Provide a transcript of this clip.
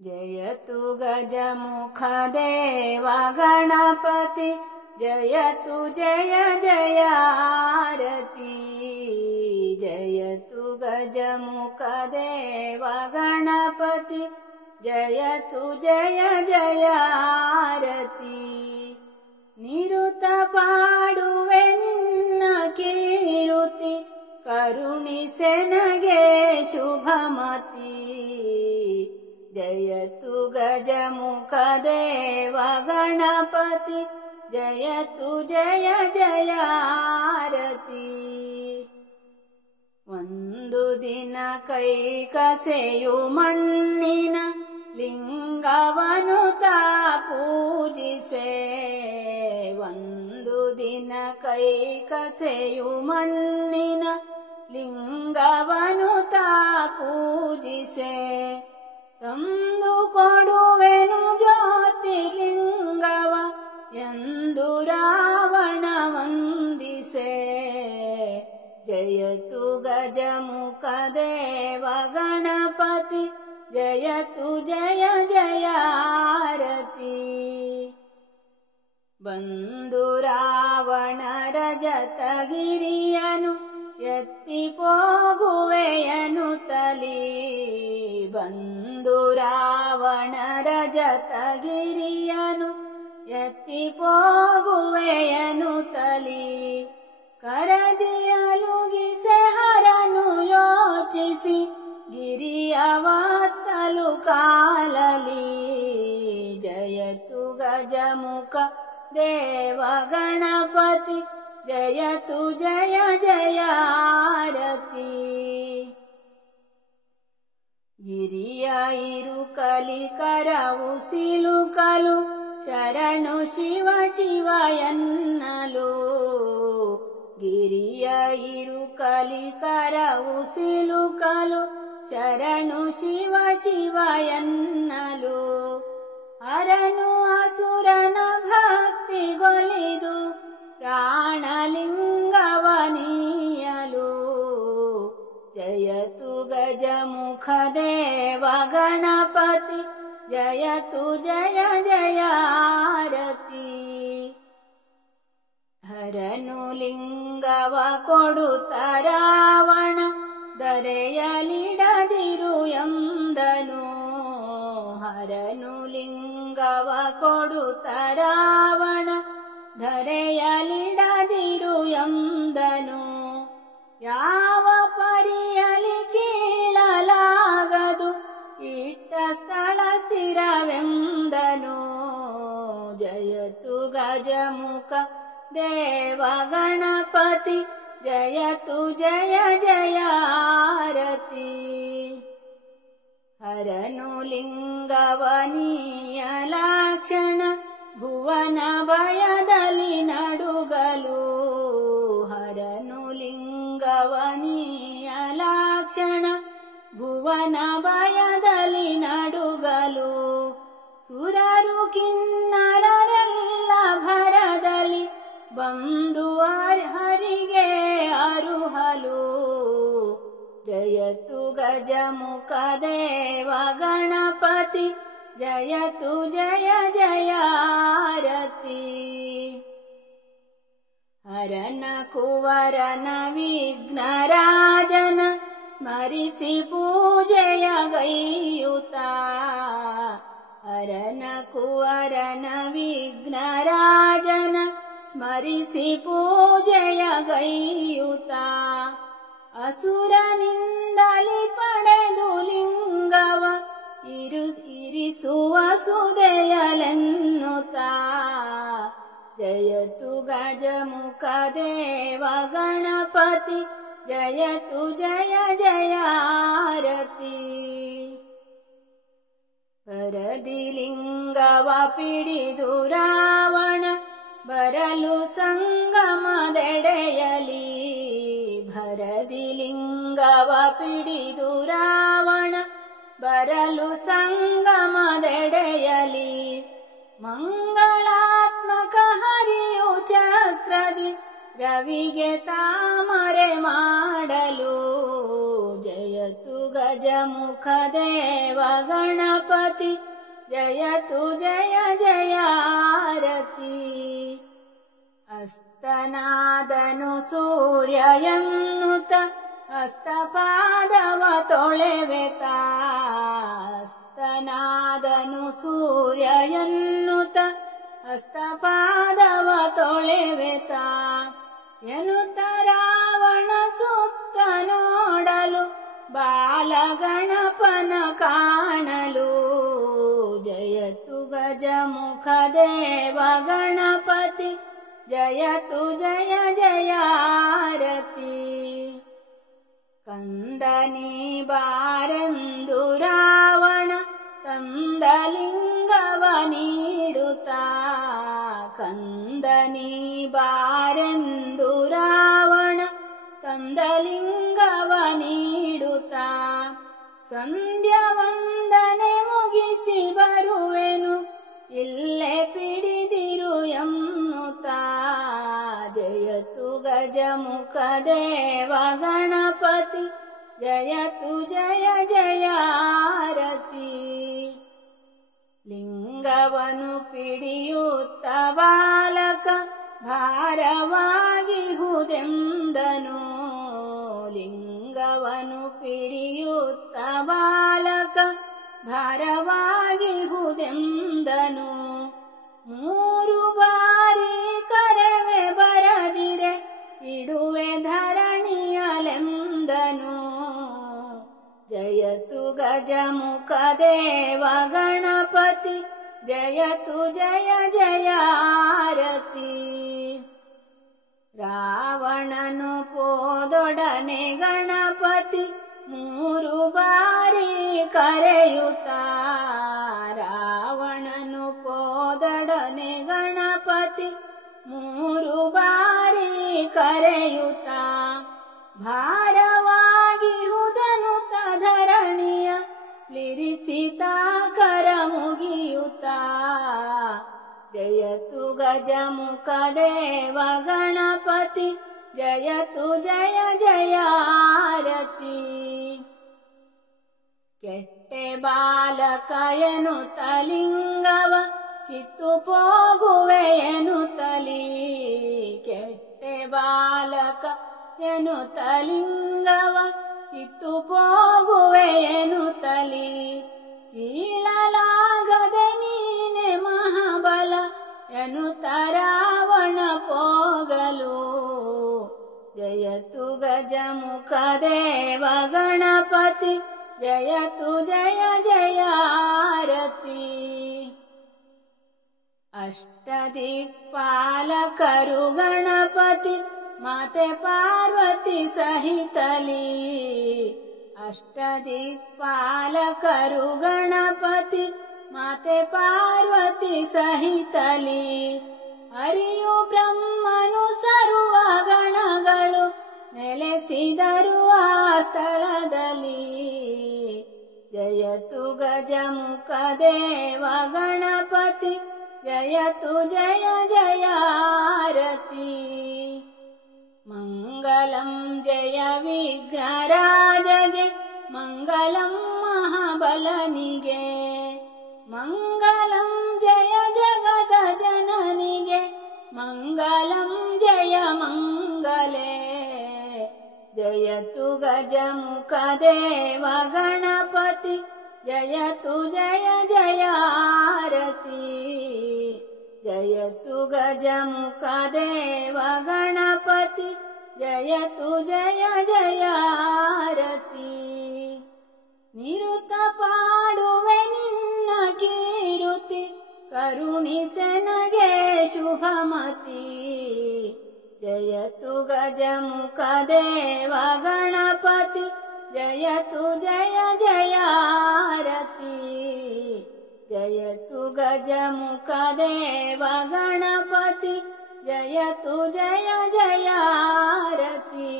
जयतु गजमुख देव गणपति जयतु जय जय आरती। जयतु गजमुख देव गणपति जयतु जय जय आरती। निरुत पाडुवे निन्न कीरुति करुणिसे नगे शुभमती। जयतु गजमुख देव गणपति जयतु जय जय आरती। ಒಂದು ದಿನ ಕೈ ಕಸೆಯು ಮಣ್ಣಿನ ಲಿಂಗವನು ತಾ ಪೂಜಿಸೆ। ಒಂದು ದಿನ ಕೈ ಕಸೆಯು ಮಣ್ಣಿನ ಲಿಂಗವನು ತಾ ಪೂಜಿಸೆ। ತಂದು ಕೊಡುವೆನು ಜ್ಯೋತಿರ್ಲಿಂಗವ ಎಂದು ರಾವಣ ವಂದಿಸೆ। ಜಯತು ಗಜಮುಖ ದೇವ ಗಣಪತಿ ಜಯತು ಜಯ ಜಯ ಆರತಿ। ಬಂದು ರಾವಣರ ಜತಗಿರಿಯನು ಎತ್ತಿ ಹೋಗುವೆಯನು ತಲಿ। ಬಂದು ರಾವಣರ ಜತಗಿರಿಯನು ಎತ್ತಿ ಹೋಗುವೆಯನು ತಲಿ। ಕರದಿಯಲುಗಿಸೆ ಹರನು ಯೋಚಿಸಿ ಗಿರಿಯವತ್ತಲು ಕಾಲಲಿ। ಜಯತು ಗಜಮುಖ ದೇವ ಗಣಪತಿ ಜಯತು ಜಯ ಜಯ ಆರತಿ। ಗಿರಿಯ ಇರುಕಲಿ ಕರವು ಸಿಲುಕಲು ಶರಣು ಶಿವ ಶಿವ ಎನ್ನಲು। ಗಿರಿಯ ಇರುಕಲಿ ಕರವು ಸಿಲುಕಲು ಶರಣು ಶಿವ ಶಿವ ಎನ್ನಲು। ಹರನು ಅಸುರನ ಭಕ್ತಿಗೊಲಿದು ಪ್ರಾಣಲಿಂಗವನೀಯಲು। ಜಯತು ಗಜಮುಖ ದೇವ ಗಣಪತಿ ಜಯತು ಜಯ ಜಯ ಆರತಿ। ಹರನು ಲಿಂಗವ ಕೊಡುತ್ತ ರಾವಣ ಧರೆಯಲಿಡದಿರು ಎಂದನು। ಹರನು ಲಿಂಗವ ಕೊಡುತ್ತ ರಾವಣ ಧರೆಯಲಿಡದಿರು ಎಂದನು। ಯಾವ ಪರಿಯಲಿ ಕೀಳಲಾಗದು ಇಟ್ಟ ಸ್ಥಳ ಸ್ಥಿರವೆಂದನು। ಜಯತು ಗಜಮುಖ ದೇವ ಗಣಪತಿ ಜಯತು ಜಯ ಜಯ ಆರತಿ। ಹರನು ಲಿಂಗವನೀಯಲಾಕ್ಷಣ ಭುವನ ಭಯದಲ್ಲಿ ನಡುಗಲು। ಹರನು ಲಿಂಗವನೀಯಲಾಕ್ಷಣ ಭುವನ ಭಯದಲ್ಲಿ ನಡುಗಲು। ಸುರರು ಕಿನ್ನರರೆಲ್ಲ ಭರದಲ್ಲಿ ಬಂದು ಹರಿಗೆ ಅರುಹಲು। ಜಯತು ಗಜಮುಖ ದೇವ ಗಣಪತಿ ಜಯತು ಜಯ ಜಯ ಆರತಿ। ಹರನ ಕುವರನ ವಿಘ್ನರಾಜನ ಸ್ಮರಿಸಿ ಪೂಜೆಯ ಗೈಯುತ। ಹರನ ಕುವರನ ವಿಘ್ನರಾಜನ ಸ್ಮರಿಸಿ ಪೂಜೆಯ ಗೈಯುತ। ಅಸುರನಿಂದಲಿ ಪಡೆದು ಲಿಂಗವ ಇರಿಸುವ ಸುದೆಯಲೆನ್ನುತ್ತ। ಜಯತು ಗಜಮುಖ ದೇವ ಗಣಪತಿ ಜಯತು ಜಯ ಜಯ ಆರತಿ। ಪರದಿ ಲಿಂಗವ ಪಿಡಿದು ರಾವಣ ಬರಲು ಸಂಗಮದೆಡೆಯಲಿ। ಭರದಿ ಲಿಂಗವ ಪಿಡಿದು ರಾವಣ ಬರಲು ಸಂಗಮದೆಡೆಯಲಿ। ಮಂಗಳಾತ್ಮಕ ಹರಿಯು ಚಕ್ರದಿ ರವಿಗೆ ತಾಮರೆ ಮಾಡಲು. ಜಯತು ಗಜ गजमुखदेव गणपति जयतु जय जयारती हस्तनादनु सूर्य ಎನ್ನುತ್ತ ಹಸ್ತಪಾದವ ತೊಳೆವೆತ ಹಸ್ತನಾದನು ಸೂರ್ಯ ಎನ್ನುತ್ತ ಹಸ್ತಪಾದವ ತೊಳೆವೆತ ಎನ್ನುತ್ತ ರಾವಣ ಸುತ್ತ ನೋಡಲು ಬಾಲಗಣಪನ ಕಾಣಲು ಜಯತು ಗಜಮುಖ ದೇವ ಗಣಪತಿ ಜಯತು ಜಯ ಜಯಾರತಿ ಕಂದನಿ ಬಾರೆಂದು ರಾವಣ ತಂದಲಿಂಗವ ನೀಡುತ್ತಾ ಕಂದನಿ ಬಾರೆಂದು ರಾವಣ ತಂದಲಿಂಗವ ನೀಡುತ್ತಾ ಸಂಧ್ಯಾ ವಂದನೆ ಮುಗಿಸಿ ಬರುವೆನು ಇಲ್ಲೇ ಪಿಡಿದಿರು ಎನ್ನುತ್ತಾ ಜಯತು ಗಜಮುಖ ದೇವ ಗಣಪತಿ ಜಯತು ಜಯ ಜಯಾರತಿ ಲಿಂಗವನು ಪಿಡಿಯುತ್ತ ಬಾಲಕ ಭಾರವಾಗಿ ಹುದೆಂದನು ಲಿಂಗವನು ಪಿಡಿಯುತ್ತ ಬಾಲಕ ಭಾರವಾಗಿ ಹುದೆಂದನು ಮೂರು ಬಾರಿ ಕರೆವೆ ಬರದಿರೆ ಇಡುವೆ ಧರಣಿಯಲೆಂದನು ಜಯತು ಗಜಮುಖ ದೇವ ಗಣಪತಿ ಜಯತು ಜಯ ಜಯಾರತಿ ರಾವಣನು ಪೋದೊಡನೆ ಗಣಪತಿ ಮೂರು ಬಾರಿ ಕರೆಯುತ್ತಾ ರಾವಣನು ಪೋದೊಡನೆ ಗಣಪತಿ ಮೂರು ಬಾರಿ ಕರೆಯುತ್ತಾ ಭಾರವಾಗಿ ಹುದನುತ ಧರಣಿಯ ಲಿರಿಸಿತ ಕರ ಮುಗಿಯುತ್ತಾ ಜಯತು ಗಜಮುಖ ದೇವ ಗಣಪತಿ ಜಯತು ಜಯ ಜಯಾರತಿ ಕೆಟ್ಟೆ ಬಾಲಕ ಎನ್ನುತ್ತಲಿಂಗವ ಕಿತ್ತು ಹೋಗುವೆ ಎನ್ನುತ್ತಲಿ ಕೆಟ್ಟೆ ಬಾಲಕ ಎನ್ನುತ್ತಲಿಂಗವ ಕಿತ್ತು ಹೋಗುವೆ ಎನ್ನುತ್ತಲಿ ಕೀಳಲಾಗದೆ ನೀನೆ ಮಹಾಬಲ ಎನ್ನುತ್ತ ರಾವಣ ಪೋಗಲು ಜಯತು ಗಜಮುಖ ದೇವ ಗಣಪತಿ ಜಯತು ಜಯ ಜಯಾರತಿ ಅಷ್ಟದಿಕ್ಪಾಲಕರು ಗಣಪತಿ ಮಾತೆ ಪಾರ್ವತಿ ಸಹಿತಲಿ ಅಷ್ಟದಿಕ್ಪಾಲಕರು ಗಣಪತಿ ಮಾತೆ ಪಾರ್ವತಿ ಸಹಿತಲಿ ಹರಿಯು ಬ್ರಹ್ಮನು ಸರ್ವ ಗಣಗಳು ನೆಲೆಸಿದರು ಆ ಸ್ಥಳದಲ್ಲಿ ಜಯತು ಗಜಮುಖ ದೇವ ಗಣಪತಿ ಜಯತು ಜಯ ಜಯಾರತಿ ಮಂಗಲಂ ಜಯ ವಿಘ್ನರಾಜಗೆ ಮಂಗಲಂ ಮಹಾಬಲನಿಗೆ ಮಂಗಲಂ ಜಯ ಜಗದ ಜನನಿಗೆ ಮಂಗಲಂ ಜಯ ಮಂಗಲೇ ಜಯತು ಗಜಮುಖ ದೇವ ಗಣಪತಿ ಜಯತು ಜಯ ಜಯಾರತಿ ಜಯತು ಗಜಮುಖ ದೇವ ಗಣಪತಿ ಜಯತು ಜಯ ಜಯಾರತಿ ನಿರುತ ಪಾಡುವೆ ನಿನ್ನ ಕೀರುತಿ ಕರುಣಿಸೆನಗೆ ಶುಭಮತಿ ಜಯತು ಗಜಮುಖ ದೇವ ಗಣಪತಿ ಜಯತು ಜಯ ಜಯಾರತಿ ಜಯತು ಗಜಮುಖ ದೇವ ಗಣಪತಿ ಜಯತು ಜಯ ಜಯಾರತಿ